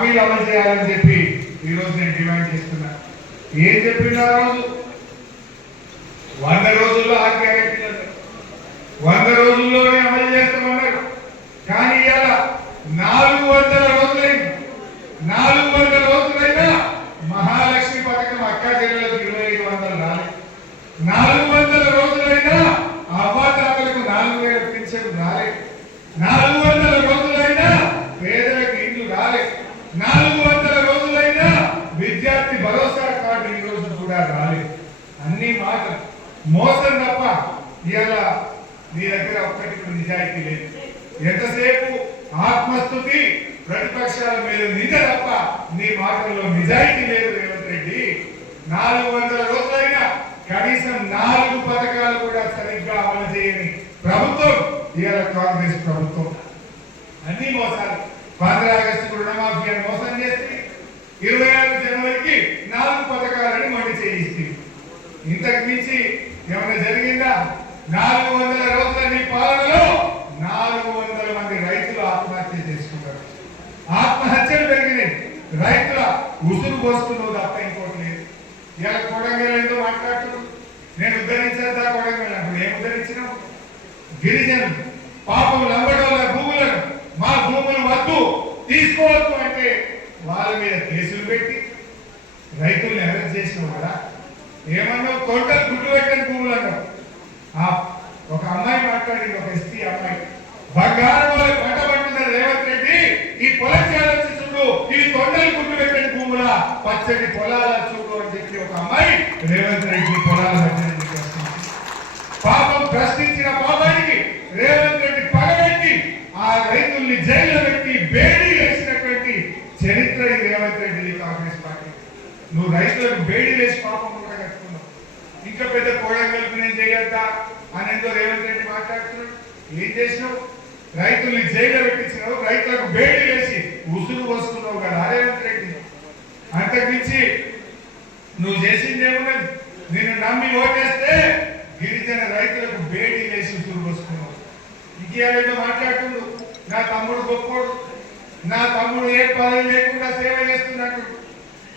హామీలు అమలు చేయాలని చెప్పి ఈరోజు నేను డిమాండ్ చేస్తున్నా. ఏం చెప్పిన రోజు 100 రోజుల్లో 6 గ్యారెంటీలు 100 రోజుల్లోనే అమలు చేస్తామన్నారు. కానీ ఇలా 400 రోజులైంది. 400 రోజులైనా మహాలక్ష్మి పథకం అక్కా చెల్లెలకు 2500 రాలేదు. 400 రోజులైనా అవ్వాతాతలకు 4000 పెన్షన్ రాలేదు. 400 రోజులైనా పేదలకు ఇండ్లు రాలేదు. 400 రోజులైనా విద్యార్థి భరోసా కార్డు ఈ రోజు కూడా రాలేదు. అన్ని మాటలు మోసం తప్ప ఇలా నీ దగ్గర ఒక్కటి నిజాయితీ లేదు. ఎంతసేపు ఆత్మస్తుతి, ప్రతిపక్షాల మీద నిజ తప్ప నీ మాటల్లో నిజాయితీ లేదు. రేవంత్ రెడ్డి 400 రోజులైనా కనీసం 4 పథకాలు కూడా సరిగ్గా అమలు చేయని ప్రభుత్వం ఇవాళ కాంగ్రెస్ ప్రభుత్వం. అన్ని మోసాలు. 15 ఆగస్టు రుణమాఫీ అని మోసం చేసి 26 జనవరికి 4 పథకాలని మొండి చేయిస్తుంది. ఇంతకు మించి ఏమైనా జరిగిందా? 400 రోజుల నీ పాలనలో 400 మంది రైతులు ఆత్మహత్య చేసుకున్నారు. ఆత్మహత్యలు పెరిగినాయి. రైతుల ఉసురు పోసుకున్నావు తప్ప ఇంకోటి లేదు. ఇలా కొడంగల్ ఎంతో మాట్లాడుతున్నావు. నేను ఉద్ధరించేదా కొడంగల్ అంటే ఏం ఉద్ధరించినావు? గిరిజనులు పాపం లంబడోళ్ళ భూములను మా భూములు వద్దు తీసుకోవద్దు అంటే వాళ్ళ మీద కేసులు పెట్టి రైతుల్ని అరెస్ట్ చేసినావు కదా. ఏమన్నావు? తొంటలు గుడ్డు పెట్టని భూములు అన్నావు. ఒక అమ్మాయి మాట్లాడింది, ఒక ఎస్టీ అమ్మాయి, బంగారం వాళ్ళ పంట పట్టుకున్న రేవంత్ రెడ్డి ఈ పొలం చూడు, ఈ తొండలు గుడ్డు పెట్టని భూముల పచ్చడి పొలాల చూడు అని చెప్పి ఒక అమ్మాయి రేవంత్ రెడ్డి పొలాల పాపం ప్రశ్నించిన పాపానికి రేవంత్ రెడ్డి పగబెట్టి ఆ రైతుల్ని జైల్లో పెట్టి బేడీ వేసినటువంటి చరిత్ర ఈ రేవంత్ రెడ్డి కాంగ్రెస్ పార్టీ. నువ్వు రైతులకు బేడీ వేసి పాపం కూడా కట్టుకున్నావు. ఇంకా పెద్ద కోడంగల్కి నేను చేయొద్దా అని ఎంతో రేవంత్ రెడ్డి మాట్లాడుతున్నాడు. ఏం చేసినావు? రైతుల్ని జైల్లో పెట్టించినావు, రైతులకు బేడీ వేసి ఉసురు పోసుకున్నావు కదా రేవంత్ రెడ్డి. అంతకుమించి నువ్వు చేసింది ఏమున్నది? నిన్ను నమ్మి ఓటేస్తే గిరిజన రైతులకు బేడీ వేసి ఉసురు పోసుకున్నావు. ఇంకేదో మాట్లాడుతుండు, నా తమ్ముడు గొప్పోడు, నా తమ్ముడు ఏ పదవి లేకుండా సేవ చేస్తున్నట్టు.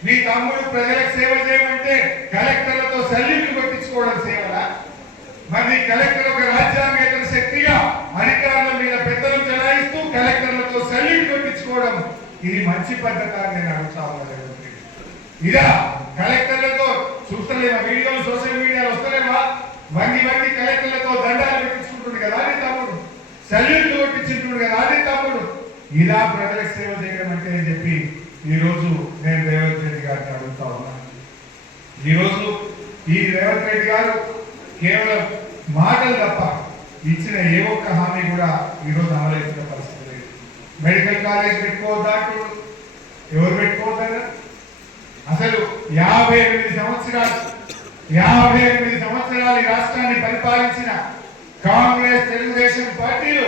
నీ తమ్ముడు ప్రజలకు సేవ చేయమంటే కలెక్టర్లతో సల్యూట్లు కొట్టించుకోవడం సేవలా? మరి కలెక్టర్ ఒక రాజ్యాంగేతర శక్తిగా అధికారుల మీద పెద్దలు చెలాయిస్తూ కలెక్టర్లతో సల్యూట్ కొట్టించుకోవడం ఇది మంచి పద్ధతి అని నేను అడుగుతా ఉన్నాను. ఇదా కలెక్టర్లతో చూస్తలేమా? వీడియోలు సోషల్ మీడియాలో వస్తలేమా? వంగి కలెక్టర్లతో దండాలు పెట్టించుకుంటుంది కదా నీ తమ్ముడు, సల్యూట్లు కొట్టించుకుంటుంది కదా నీ తమ్ముడు. ఇలా ప్రజలకు సేవ చేయడం అంటే అని చెప్పి ఈరోజు నేను రేవంత్ రెడ్డి గారిని అడుగుతా ఉన్నాను. ఈరోజు ఈ రేవంత్ రెడ్డి గారు కేవలం మాటలు తప్ప ఇచ్చిన ఏ ఒక్క హామీ కూడా ఈరోజు అమలవుతున్న పరిస్థితి లేదు. మెడికల్ కాలేజ్ పెట్టుకోవద్దా? ఎవరు పెట్టుకోవద్దా? అసలు 58 సంవత్సరాలు ఈ రాష్ట్రాన్ని పరిపాలించిన కాంగ్రెస్ తెలుగుదేశం పార్టీలు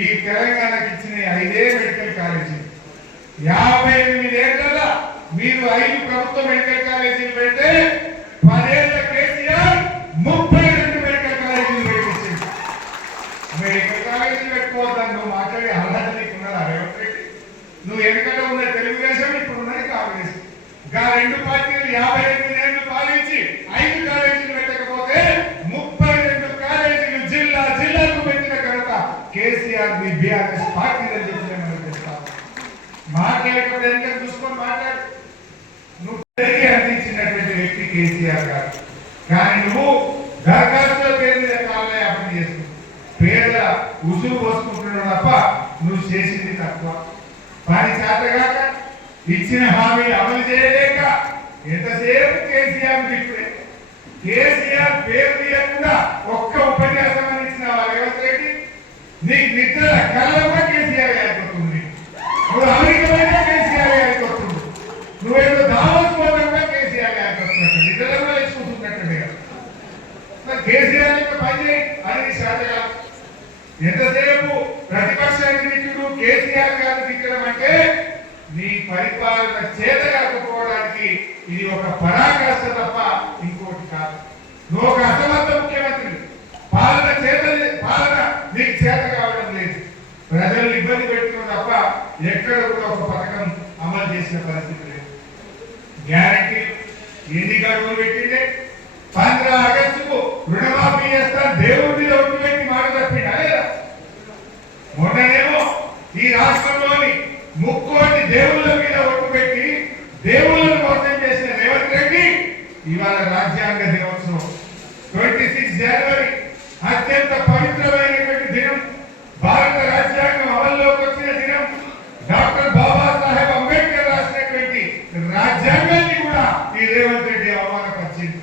ఈ తెలంగాణకి ఇచ్చిన 5 మెడికల్ కాలేజీలు. 58 ఏళ్లలో మీరు 5 ప్రభుత్వ మెడికల్ కాలేజీలు పెడితే 10 ఏళ్ల కేసీఆర్ 32 మెడికల్ కాలేజీలు పెట్టించింది. మెడికల్ కాలేజీలు పెట్టుకోవద్దని నువ్వు మాట్లాడే అర్హత నీకున్నదా రేవంత్ రెడ్డి? నువ్వు ఎన్నికల్లో ఉన్న తెలుగుదేశం, ఇప్పుడు ఉన్నది కాంగ్రెస్. ఇంకా 2 పార్టీలు 58 ఏళ్లు పాలించి 5 కాలేజీలు పెట్టకపోతే 32 కాలేజీలు జిల్లాకు పెట్టిన ఘనత కేసీఆర్ ని బీఆర్ఎస్ పార్టీ అని చెప్పి మనం చెప్తాం. మాట్లాడేటప్పుడు ఎంత చూసుకొని మాట్లాడు. నువ్వు అందించినటువంటి వ్యక్తి కేసీఆర్ గారు. కానీ నువ్వు దరఖాస్తుల పేరు మీద కావాలని అభివృద్ధి చేస్తున్నావు. పేదల ఉసురు పోసుకుంటున్నావు తప్ప నువ్వు చేసింది తక్కువ. పని చేతగాక ఇచ్చిన హామీ అమలు చేయలేక ఎంతసేపు కేసీఆర్ తిప్పుడే. కేసీఆర్ పేరు తీయకుండా ఒక్క ఉపన్యాసం ఇచ్చిన రేవంత్ రెడ్డి నీకు నిద్ర కళ్ళగా కేసీఆర్ అయిపోతుంది. నువ్వు అమెరికమైన కేసీఆర్ అయిపోతుంది. నువ్వేదో దావత్ పోవడంగా కేసీఆర్ అయిపోతున్నట్టు నిద్రలో వేసుకుంటున్నట్టు కేసీఆర్ యొక్క పని అది శాతగా. ఎంతసేపు ప్రతిపక్షాన్ని తిట్టుడు కేసీఆర్ గారిని తిట్టడం అంటే నీ పరిపాలన చేత కాకపోవడానికి ఇది ఒక పరాకాష్ట తప్ప ఇంకోటి కాదు. నువ్వు ఒక అసమర్థ ముఖ్యమంత్రి. పాలన నీకు చేత కావడం లేదు. ప్రజలు ఇబ్బంది పెట్టుకున్న తప్ప ఎక్కడ కూడా ఒక పథకం చేసిన పరిస్థితి లేదు. గ్యారంటీ ఎన్ని గడువులు పెట్టిందే 15 ఆగస్టుకు రుణమాఫీ చేస్తా దేవుడి మీద ఒట్టు పెట్టి మాట తప్పిండా లేదా? మొన్ననేమో ఈ రాష్ట్రంలోని 3 కోటి దేవుళ్ళ మీద ఒట్టు పెట్టి దేవుళ్ళను మోసం చేసిన రేవంత్ రెడ్డి ఇవాళ రాజ్యాంగ దినోత్సవం 26 జనవరి అత్యంత పవిత్రమైనటువంటి దినం. భారత రాజ్యాంగం అమల్లోకి వచ్చిన దినం. డాక్టర్ బాబాసాహెబ్ అంబేద్కర్ రాసినటువంటి రాజ్యాంగాన్ని కూడా ఈ రేవంత్ రెడ్డి అవమానపరిచింది.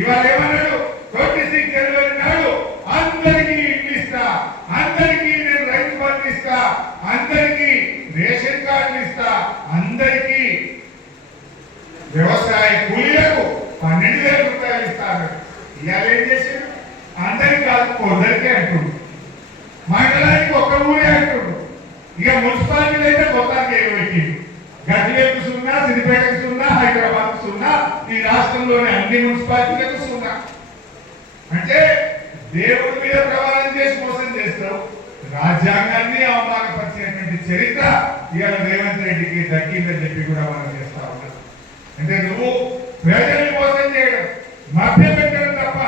ఇవాళ ఏమన్నాడు? 26 జనవరి నాడు అందరికీ ఇల్లు ఇస్తా, అందరికీ నేను రైతు బంధు ఇస్తా, అందరికీ రేషన్ కార్డులు ఇస్తా, అందరికీ వ్యవసాయ కూలీలకు 12,000 రూపాయలు ఇస్తారు. ఇవాళ ఏం చేశారు? అందరికి కాదు, కొందరికే అంటుండ్రు. మండలానికి ఒక ఊరే అంటుండ్రు. ఇక మున్సిపాలిటీలు అయితే మొత్తానికి ఏమైంది? గడ్డలకు సున్నా, సిద్దిపేటకు సున్నా, హైదరాబాద్ సున్నా, ఈ రాష్ట్రంలోని అన్ని మున్సిపాలిటీలకు సున్నా. అంటే దేవుడి మీద ప్రమాణం చేసి మోసం చేస్తావు. రాజ్యాంగాన్ని అవమానపరిచినటువంటి చరిత్ర ఇవాళ రేవంత్ రెడ్డికి దక్కిందని చెప్పి కూడా మనం చేస్తా ఉన్నాం. అంటే నువ్వు ప్రజల్ని మోసం చేయడం, మభ్య పెట్టడం తప్ప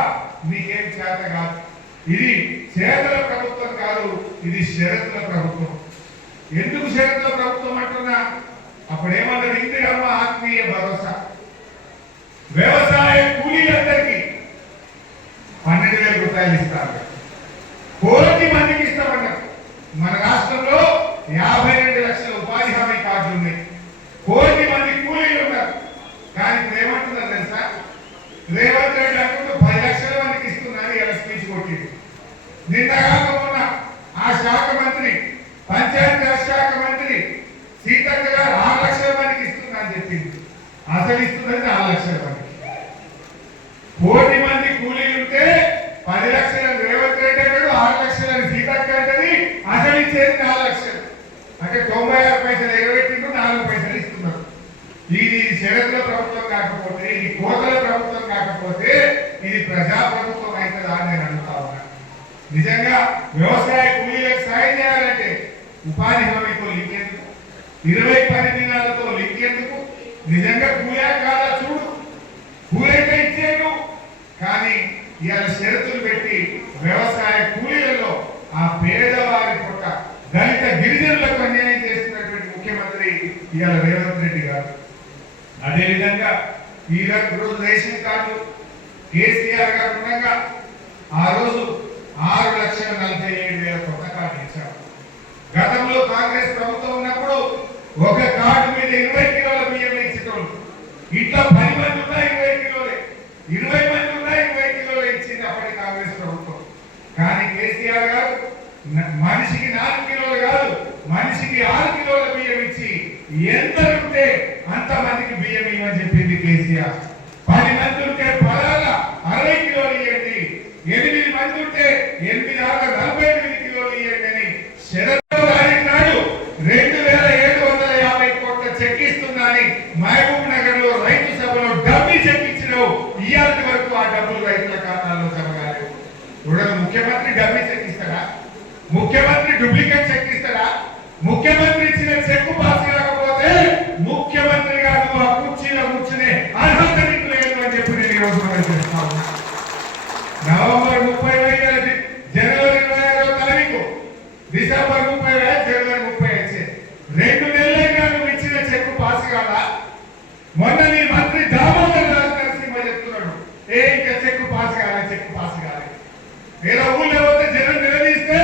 నీకేం చేత కాదు. ఇది చేతల ప్రభుత్వం కాదు, ఇది షరతుల ప్రభుత్వం. ఎందుకు షరతుల ప్రభుత్వం అంటున్నా? అప్పుడేమన్నది? ఇందిరమ్మ ఆత్మీయ భరోసా, వ్యవసాయ కూలీలందరికీ 12,000 రూపాయలు ఇస్తారు. 1 కోటి మందికి ఇస్తామన్నారు. మన రాష్ట్రంలో 52 లక్షల ఉపాధి హామీ కార్డులు ఉన్నాయి. 1 కోటి మంది కూలీలు ఉన్నారు. కానీ ఇప్పుడు ఏమంటున్నారు తెలుసా? రేవంత్ రెడ్డి అంటూ 10 లక్షల మందికి ఇస్తున్నారని ఇలా స్పీచ్ కొట్టింది. నిన్నగాక మొన్న ఆ శాఖ మంత్రి, పంచాయతీరాజ్ శాఖ మంత్రి సీతక్క గారు 6 లక్షల మందికి ఇస్తున్నా అని చెప్పింది. అసలు ఇస్తున్నది 4 లక్షల మందికి. 1 కోటి మంది కూలీలు ఉంటే 10 లక్షల రేవంత్ రెడ్డి అంటాడు, 6 లక్షలని సీతక్క అంటది. అసలు ఇచ్చేది 4 లక్షలు. అంటే 96 పైసలు ఎగబెట్టిండు, 4 పైసలు ఇస్తున్నారు. ఇది షరతుల ప్రభుత్వం కాకపోతే, ఇది కోతల ప్రభుత్వం కాకపోతే ఇది ప్రజా ప్రభుత్వం అవుతుందా అని నేను అడుగుతా ఉన్నా. నిజంగా వ్యవసాయ కూలీలకు సాయం చేయాలంటే ఉపాధి హామీతో లింక్ ఎందుకు? 20 పని దినాలతో లింక్ ఎందుకు? నిజంగా కూలే కాదా చూడు, కూలైతే ఇచ్చేను. కానీ ఇవాళ షరతులు పెట్టి వ్యవసాయ కూలీలలో ఆ పేదవారి పొట్ట, దళిత గిరిజనులకు అన్యాయం చేస్తున్నటువంటి ముఖ్యమంత్రి ఇవాళ రేవంత్ రెడ్డి గారు. అదేవిధంగా ఈ రోజు రేషన్ కార్డు కేసీఆర్ గారు ఉండగా ఆ రోజు 6,47,000 కొత్త కార్డు ఇచ్చారు. గతంలో కాంగ్రెస్ ప్రభుత్వం ఉన్నప్పుడు ఒక కార్డు మీద 20 కిలోల బియ్యం ఇచ్చేటోళ్ళు. ఇట్లా 10 మంది ఉన్నా 20 కిలోలే, 20 మంది ఉన్నా 20 కిలోలే ఇచ్చింది అప్పటి కాంగ్రెస్ ప్రభుత్వం. కానీ కేసీఆర్ గారు మనిషికి 4 కిలోలు కాదు, మనిషికి 6 కిలోల బియ్యం ఇచ్చి ఎంతరుంటే అంతమందికి బియ్యం ఇవ్వని చెప్పింది కేసీఆర్. 10 మంది ఉంటే 60 కిలోలు ఇవ్వండి, 8 మంది ఉంటే 48 కిలోలు ఇవ్వండి అని శరత్ నాడు 2,750 కోట్ల చెక్ ఇస్తున్నాని మహబూబ్ నగర్ లో రైతు సభలో డబ్బు చెక్ ఇచ్చినావు. ఇవాళ వరకు ఆ డబ్బులు రైతుల ఖాతాలో జమ కాలేదు. ముఖ్యమంత్రి డబ్బు చెక్ ఇస్తారా? ముఖ్యమంత్రి డూప్లికేట్ చెక్ ఇస్తారా? ముఖ్యమంత్రి ఇచ్చిన చెక్ పాస్ కాకపోతే ముఖ్యమంత్రి గారు ఆ కుర్చీలో కూర్చునే అర్హత నీకు లేదు అని చెప్పి నేను ఈరోజు చేస్తాను. నవంబర్ 30 జనవరి 26వ తారీఖు, డిసెంబర్ 30 జనవరి 30 2 నెలలైనా నువ్వు ఇచ్చిన చెక్ పాస్ కాదా? మొన్న నీ మంత్రి దామోదర్ రాజు నరసింహ చెప్తున్నాడు, ఇంకా చెక్ పాస్ కాలే, చెక్ పాస్ కాలే. ఏదో ఊళ్ళో పోతే జనం నిలదీస్తే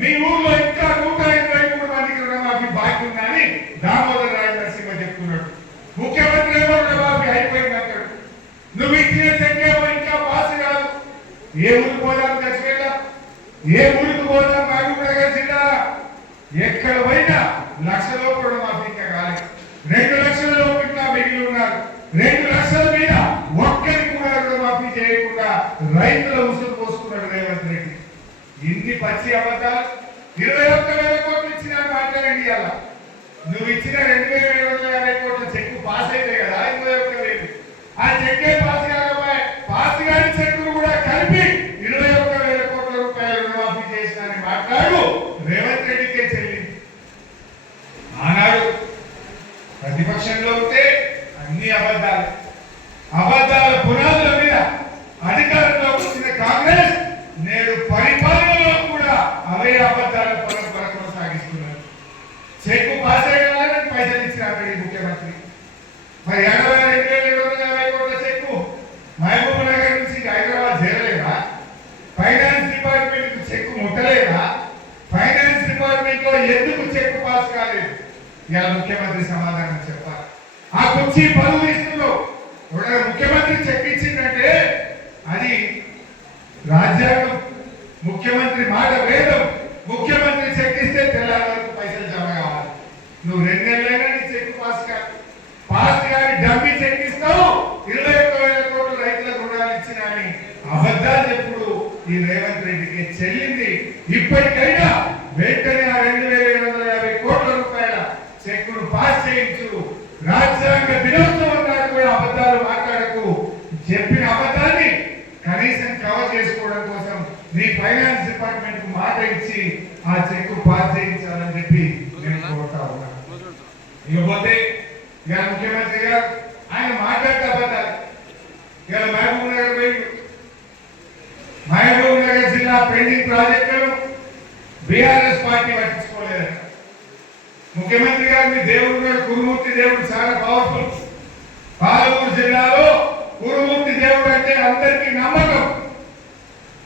మీ ఊర్లో ఇంకా 123 మందికి రుణమాఫీ బాకీ ఉందని దామోదర్ రాజు నరసింహ చెప్తున్నాడు. ముఖ్యమంత్రి ఏమో రుణమాఫీ అయిపోయింది అంటాడు. నువ్వు ఇచ్చిన చెక్ ఏమో ఇంకా పాస్ కాదు. ఏ ఊరికి పోదాం? ఖచ్చితంగా ఏ ఊరికి పోదాం? మహబూబ్నగర్ జిల్లా ఎక్కడ పోయినా 1 లక్షలో రుణమాఫీ ఇంకా కాలేదు. 2 లక్షలలో ఇంకా మిగిలి ఉన్నారు. 2 లక్షల మీద ఒక్కరికి కూడా రుణమాఫీ చేయకుండా రైతుల ఉసురు పోసుకున్నాడు రేవంత్ రెడ్డి. ఇన్ని పచ్చి అబద్ధాలు. 21,000 కోట్లు ఇచ్చిన మాట్లాడండి. ఇవాళ నువ్వు ఇచ్చిన 2,750 కోట్ల చెక్ పాస్ అయితే కదా 21,000. ఆ చెక్కే పాస్ కాకపోయా, పాస్ కాని చెక్కులు కూడా కలిపి 21,000 కోట్ల రూపాయలు రుణమాఫీ చేసినని మాట్లాడు రేవంత్ రెడ్డికే చెల్లింది. ఆనాడు ప్రతిపక్షంలో ఉంటే అన్ని అబద్ధాలు, అబద్ధాల పునాదుల మీద అధికారంలో వచ్చిన కాంగ్రెస్ నేడు పరిపాలనలో కూడా అవే అబద్ధాల పరంపర కొనసాగిస్తున్నారు. చెక్కు పాస్ అయ్యాలని పైసలు ఇచ్చిన అక్కడి ముఖ్యమంత్రి. మరి 22,750 కోట్ల చెక్కు మహబూబ్ నగర్ నుంచి హైదరాబాద్ చేరలేదా? ఫైనాన్స్ డిపార్ట్మెంట్ కు చెక్కు ముట్టలేదా? ఫైనాన్స్ డిపార్ట్మెంట్ లో ఎందుకు చెక్కు పాస్ కాలేదు? ఇలా ముఖ్యమంత్రి సమాధానం చెప్పాలి. ఆ కుర్చీ పరువు ఇస్తుందో ముఖ్యమంత్రి చెక్ ఇచ్చిందంటే అది రాజ్యాంగం, ముఖ్యమంత్రి మాట వేదం. ముఖ్యమంత్రి చెక్ ఇస్తే తెల్లారి వరకు పైసలు జమ కావాలి. నువ్వు 2 నెలలైనా నీ చెక్ పాస్ కానీ డబ్బి చెక్ ఇస్తావు. 21,000 కోట్లు రైతుల రుణాలు ఇచ్చినని అబద్ధాలు ఎప్పుడు ఈ రేవంత్ రెడ్డికి చెల్లింది. ఇప్పటికైనా వెంటనే ఆ 2,750 కోట్ల రూపాయల చెక్కును పాస్ చేయించు. రాజ్యాంగ దినోత్సవం నాడు కూడా అబద్ధాలు మాట్లాడకు. చెప్పిన అబద్ధాన్ని కనీసం కవర్ చేసుకోవడం కోసం నీ ఫైనాన్స్ డిపార్ట్మెంట్ కు మాట ఇచ్చి ఆ చెక్కు పాస్ చేయించాలని చెప్పి నేను కోరుతా ఉన్నా. ఇకపోతే ఇక ముఖ్యమంత్రి గారు ఆయన మాట్లాడితే అబద్ధాలు. ఇక మహబూబ్ నగర్ పోయి మహబూబ్ నగర్ జిల్లా పెండింగ్ ప్రాజెక్టులను బీఆర్ఎస్ పార్టీ పట్టించుకోలేదు. ముఖ్యమంత్రి గారు మీ దేవుడు గారు కురుమూర్తి దేవుడు చాలా పవర్ఫుల్. పాలమూరు జిల్లాలో కురుమూర్తి దేవుడు అంటే అందరికీ నమ్మకం.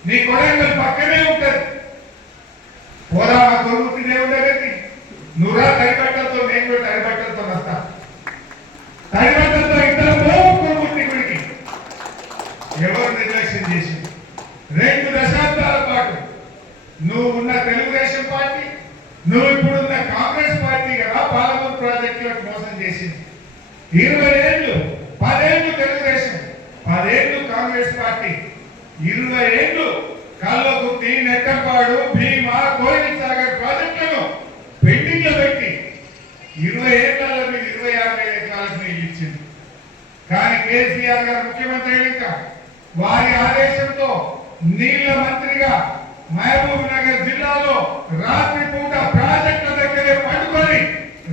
నీ కొడంగల్ పక్కనే ఉంటది. పోరా కురుమూర్తి దేవుడి దగ్గరికి. నువ్వురా తడిబట్టలతో, నేను కూడా తడిబట్టలతో వస్తా. తడిబట్టలతో ఇద్దరు పోవు కురుమూర్తి గుడికి. ఎవరు నిర్లక్ష్యం చేసి 2 దశాబ్దాల పాటు నువ్వు ఉన్న తెలుగుదేశం పార్టీ, నువ్వు ఇప్పుడున్న కాంగ్రెస్ పార్టీ కదా పాలమూరు ప్రాజెక్టులకు మోసం చేసింది. 20 ఏళ్ళు, 10 ఏళ్ళు తెలుగుదేశం, 10 ఏళ్ళు కాంగ్రెస్ పార్టీ, 20 ఏళ్ళు కల్లకుర్తి, నెట్టంపాడు, భీమా, కోయిల్ సాగర్ ప్రాజెక్టులను పెండింగ్ లో పెట్టి 20 ఏళ్లలో మీరు 26,000 ఎకరాలకు నీళ్ళు ఇచ్చింది. కానీ కేసీఆర్ గారు ముఖ్యమంత్రి అయినాక వారి ఆదేశంతో నీళ్ల మంత్రిగా మహబూబ్ నగర్ జిల్లాలో రాత్రి పూట ప్రాజెక్టుల దగ్గరే పట్టుకొని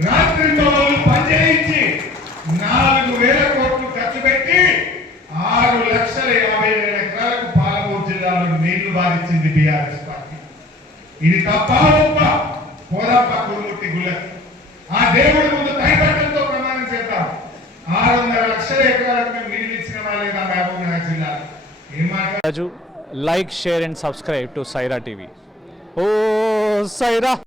రాత్రి మొదలు పనిచేయించి 4,000 కోట్లు ఖర్చు పెట్టి 6,50,000 ఎకరాలకు పాలమూరు జిల్లాలో నీళ్లు బాధించింది బీఆర్ఎస్ పార్టీ. ఇది తప్ప గొప్ప పోదాప కురుమూర్తి గుళ్ళకి. ఆ దేవుడి ముందు తైపట్టంతో ప్రమాణం చేద్దాం. 600 లక్షల ఎకరాలకు మేము నీళ్లు ఇచ్చిన వాళ్ళేదా మహబూబ్ నగర్ జిల్లాలో? ఏం మాట? like, share and subscribe to Saira TV. Oh, Saira!